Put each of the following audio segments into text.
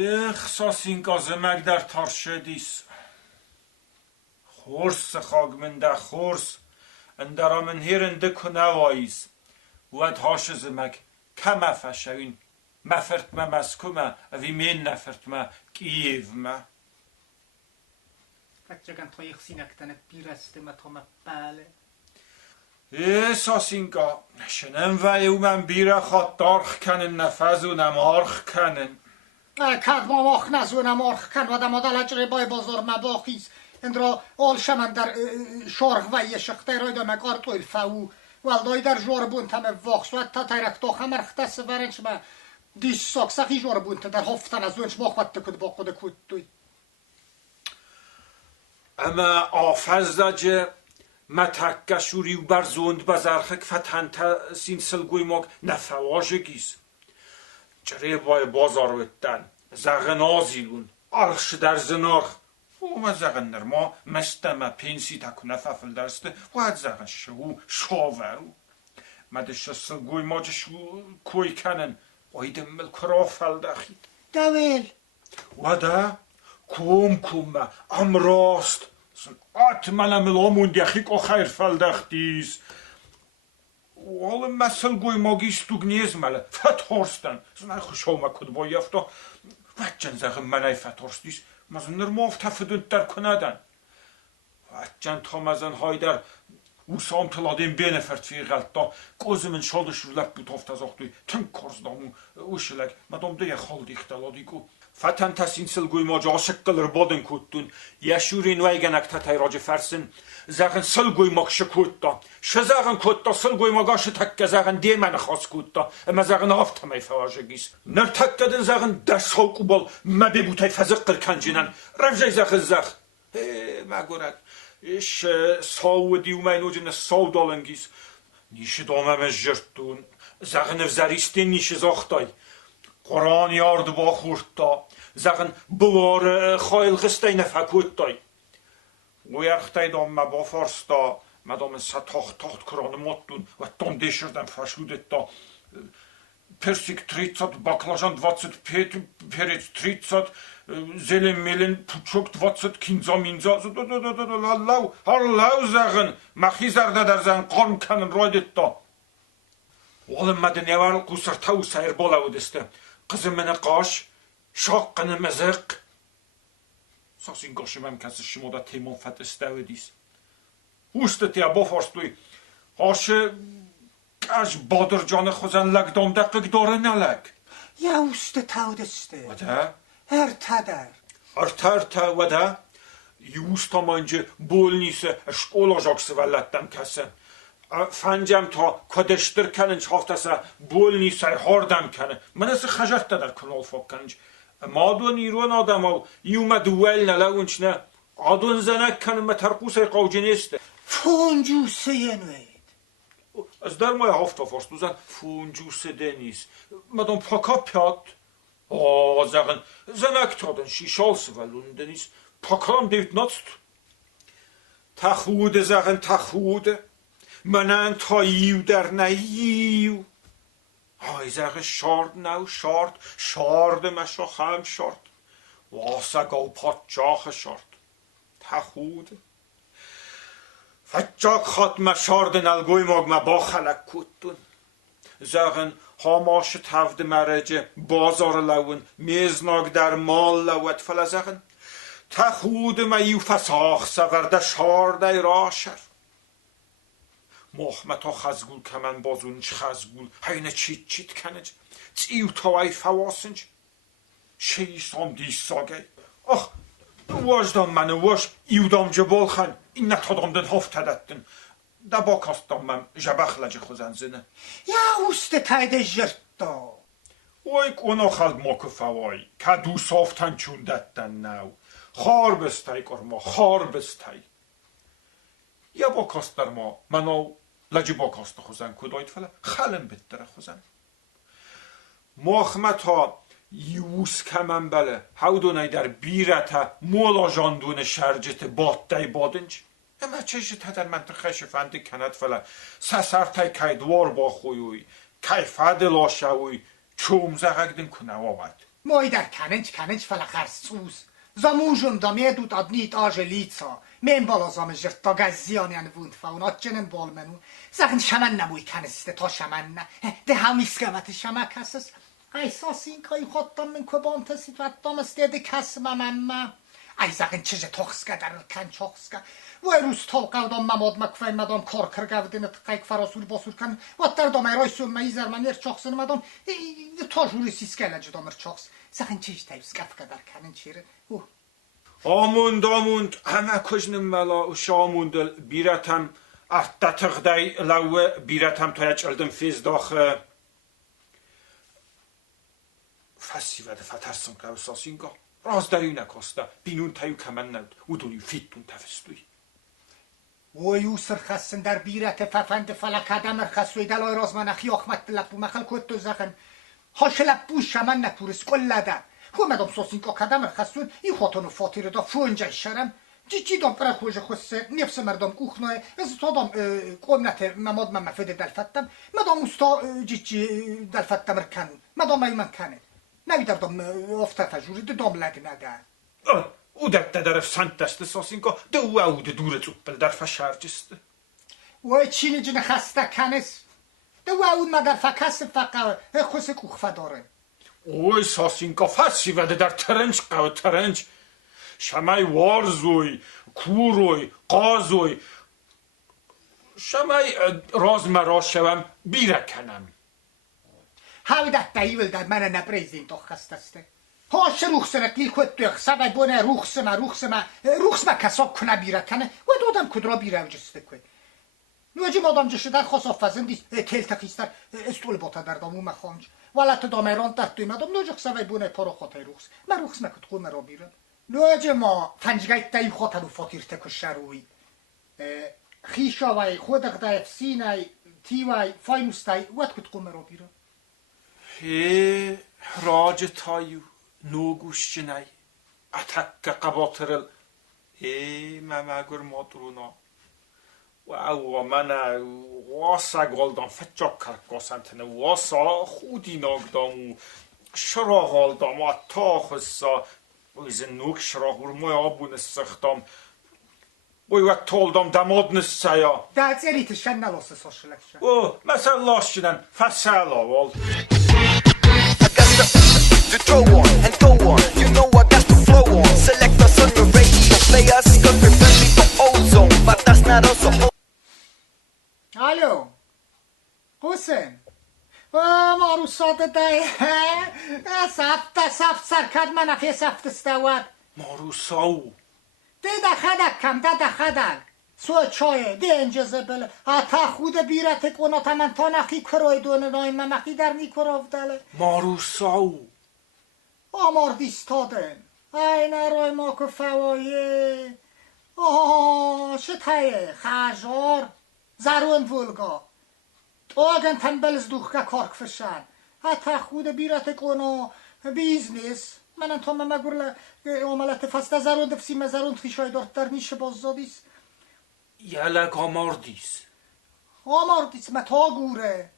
Sasin gazımak der tarşedis. Khors khagmen da khors. Endaramın herinde kunavayız. Wad haşızımak kama fashawin. Mafertma maskuma avi men nafertma kiyevma. Fatjagan toyig sinaktan birastem atoma bale. Sasinka şenen ve men bira khattarх kanen nafazun amarch kanen. Kadma mach nazunam orch kan wadam adalajre boy bozor mabakhis. اندرا آل شمن در شارخ و یشخته رای دامه کارتویل فاو والدای در جوار بونت همه واقش و تا تایرک داخل مرخته سفرنش ما دیش ساکسخی جوار بونت در هفتن از اونش مخوات کد با خود کد دوی اما آفز داجه ما تکشوری و برزوند بزرخک فتحنت سین سلگوی ماگ نفواجه گیز جره بای بازار ویدن زغن آزیلون آرخش در زنارخ و زغن نرما مستما پینسی تکونه ففل درسته و زغن شو شاورو مدش سلگوی ماجه شو کوی کنن ویدم ملکرافل دخید دویل و ده کوم امراست آت منم الامون دیخیک آخیر فل دختیز والا مسل گوی ماگیست تو گنیز مله فتحارستن زنای خوشاومه کد با یفتا وچن زغن منای فتحارستیز مزن نرماف تفدون در کندن وچن تا مزن های در اوسام تلادین بینفرد فی غلطا گوزمن شالش رو لب بود هفت از اختوی تن کارزدامو اوشلک مدام ده خال دیختلادی گو فتن تسین سلگوی ما جا شکل بادن کتون یشورین ویگنک تتای راج فرسن زغن سلگوی ما شکوتا شزغن کتا سلگوی ما گاش تک زغن دیمن خاص کتا اما زغن آفت همه فواجگیس نر تک دادن زغن در ساق و بال ما ببوتای فزقر کنجینن رفجای زغن زغ ما گورد ایش ساو دیومین جن ساو دالنگیس نیش دامم جرتون زغن افزریستین نیش زاختای قرآن یارد با خورتا زغن بوار خایل غستای نفکوتای ویرختای دام ما با فارستا مدام تاخت کرانه ماتون و تام دیشردم فرشودت تا پرسیک 30 باکلاژان 25 перец 30 зелень мелен пучок 20 кинза минза лау زغن مخیزرده در زن قرم کنن رایدت تا والله مدن یوال قوسر تاو سایر بالا ودسته قزم من قاش شاقن مزق ساسین قاشم هم کسی شما دا تیمان فتسته ودیس اوستت یا بافارستوی قاش کاش بادر جان خوزن لگ دام دقیق داره نلگ یا اوست تاو دسته وده؟ ارتا وده؟ یوستا ما اینجا بول نیسه اشکولا جاکسه ولدتم کسه فنجم تا کدشتر کننج هافتسه بول نیسه هاردم کنه من از خجرت در کنال فاک کننج ما دو نیروان آدم ها یوم دوال نلگونچ نه آدون زنک کنن ما ترقوسه قوجه نیسته فونجوسه ینوید از در مای هافتا فارس دوزن فونجوسه دنیس مدام پاکا پیاد زغن زنک تادن شیشال سوالون دنیس پاکام دیوت ناتست تخوده زغن تخوده منن تا یو در نیو های زغن شارد نو شارد مشا خم شارد واسه گو پات جاخ شارد تخوده فجاق خاتم شارد نلگوی ماگ ما با خلق کتون زغن هاماش تفد مرجه بازار لون میزناگ در مال لوت فلا زغن تخود ما یو فساخ سورده شارده راشر محمتا خزگول کمن بازونش خزگول هینه چیت کنج تیو تاوی فواسنج شیسام دیساگه آخ واجدام منو واش ایودام جبال خن این نتادام دن هفت تدتن دا با کاستام من جبخ لجه خوزن زنه یا اوست تایده جرتا وای اونا خلق ماکو فوای کدو صافتن چون دتن نو خار بستای کرما خار بستای یا با کاست در ما منو لجه با کاست خوزن کدایت فلا خلم بتره خوزن مخمتا یوس کمن بله هودونای در بیرتا مولا جاندون شرجت بادتای بادنج اما چشت در منطقه شفنده کند فلا سسرتای کای دوار با خویوی کای فدلا شوی چوم زغگدن کنه آمد Moi der kanench falachars Zamužum da medut ad nit age lica. Men bala zame jirt da gazian an vunt faun atjenen bolmenu. Sachen shamanna mui kaniste to shamanna. De hamiskamat shamakasas. Ay sosin kay khottam men kubanta sitvattam stede kasma mamma. Ay sachen chije toxska dar kan choxska. Wirus tolqavdam mamod makfay madam korker gavdin tqayk farasul bosur kan. Watar da mayroysum mayzer maner choxsin madam. Tojuri siskelaj damer chox. Sachen chij tayf skafka dar kanen chire. آموند همه کجنم ملا و شاموندل بیرتم ارتتغدای لوه بیرتم تا یچلدم فیز داخل فسی وده فترسم که اساسینگا راز دریو نکاسته بینون تایو کمن نود و دونیو فیتون تفستوی یوسر خستن در بیرت ففند فلک ادم خستوی دلای رازمن خیاخمت لپو مخل کتو زخن هاش لپو شمن نپورس کل لده خو مدام سوسینکا کدم خستون این خاطر فاتیر دا فونجای شرم جی دام برای خوش خسته نفس مردم کوخنای از تا دام قومنت مماد من مفید دلفتم مدام استا جی دلفتم رکنون مدام ای من کنه نویدر دام افته فجوری دام لگ نده او در سنت دست سوسینکا دو او دور توپل در فشار جسته و چینی جن خسته کنس دو او مگر فکس فقا خوش کوخفه داره اوی ساسینکا فسی وده در ترنج قو ترنج شمای وارزوی کوروی قازوی شمای راز مرا شوم بیرکنم هاوی ده تایول در من نبریزین تو خستسته هاش روخسنه کلیل کود دوخ سبای بونه روخسمه کساب کنه بیرکنه و دادم کد را بیره جسته کود نوجی مادام جشه در خاص آفزن دیست تیل تخیستر استول باتا در دامو مخانج ولات دامیران در دوی مدام نوجه سوی بونه پارو خاطر روخس من روخس مکد قوم را بیرن نوجه ما فنجگای تایی خاطر و فاتیر تکش روی خیشا وی خودق دای سینای تیوی فاینوستای وات کد قوم را بیرن راج تایو نوگوش جنای اتک قباطرل ممگر مادرونا و من واسا گالدان فتجاب کرکاسنتنه واسا خودی ناگدامو شرا غالدام و تا خسا ویز نوک شرا هرمای آبون سختام وی وقت تولدام دماد نسایا ده زیریت شن نلاسه ساشلکشن مثلا لاش جنن فسال آوال to throw on and go on. You know I got to flow on. Select us on your radio. Play us cause we're friendly for ozone. But that's not us a whole. الو حسین مارو ساده دای سفت سرکد من اخی سفت استواد مارو ساو ده خدک کم ده خدک سو چایه ده انجازه بله اتا خود بیرت کنات من تا نخی کرای دونه نای ممخی در نی کراف دله مارو ساو آمار دیستادن این رای ما که فوایه چه تایه خجار زرون ولگا آگن تنبلز دوخکا کارک فشن حتی خود بیرت کنو بیزنس من انتا مگر عملت فسته زرون دفسی مزرون خیشای دارد در نیشه بازدادیس یلک آماردیس متا گوره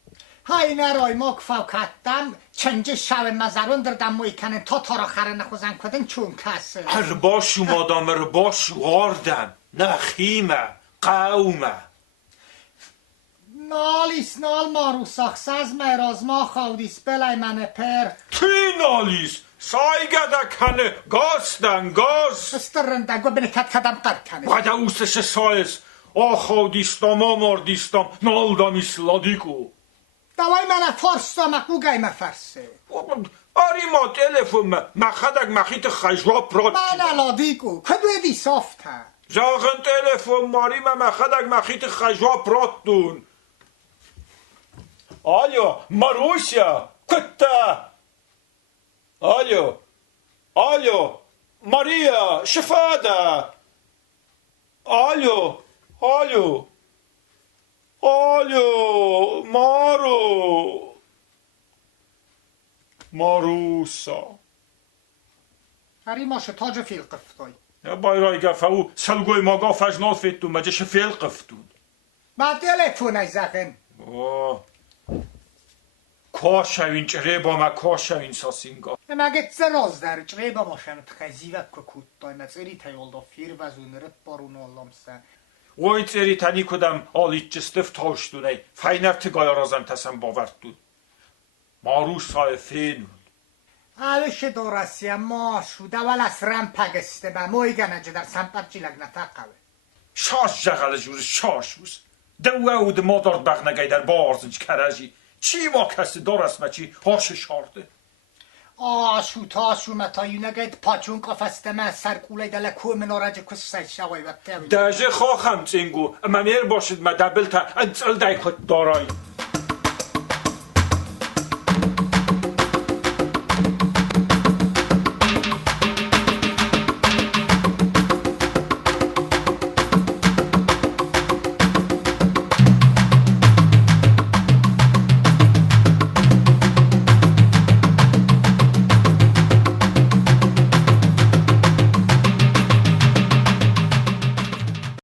های نرای ما کفاو کتم چنج شو مزرون در دم موی کنن تا را خره نخوزن کدن چون کسه ارباشو مادام ارباشو آردم نخیمه قومه نال مارو ساخساز میراز ما خودیس بلای من پر کی نالیس سایگده کنه گاز استرنده گو بینه کدم قرد کنه بده اوسش سایز آخودیستم آماردیستم نالدامیس لادیکو دوای من فرستم اکو گای مفرسه آری ما تلفون مخدک مخیت خجراب راد من لادیکو کدوی دی صافته زاغن تلفون ماری مخدک مخیت خجراب راد دون آلو ماروسیا کتا آلو ماریا شفاده آلو ماروسا هری ماشه تاج فیل قفتای یا بایرای گفه او سلگوی ماگا فجنال فیتون مجه فیل قفتون با تلفون ای زخن کاشوین چره با ما کاشوین ساسینگا مگه زراز در چره با ماشم تخزیوک کود دایم زری تیولدا فیر و زونرت بارون آلامسه وای تری تنی کدم آلیت جستف تاشتونه فینر تگایا رازم تسم باورد دود ماروش سای فین Alice dorassia mosu davala srampageste ba moigana در سمپرچی لگنتا قوه شاش جغل جور شاش بوس دو او ده مادر بغنگی در بارزنج کرجی چی ما کسی دارست ما چی هاش شارده آشو تاشو متا یونگید پاچون قفسته من سرکوله دل کوم نارج کسی شوی وقتی دجه خواهم چینگو اما میر باشد ما دبل تا انتل دای خود دارایی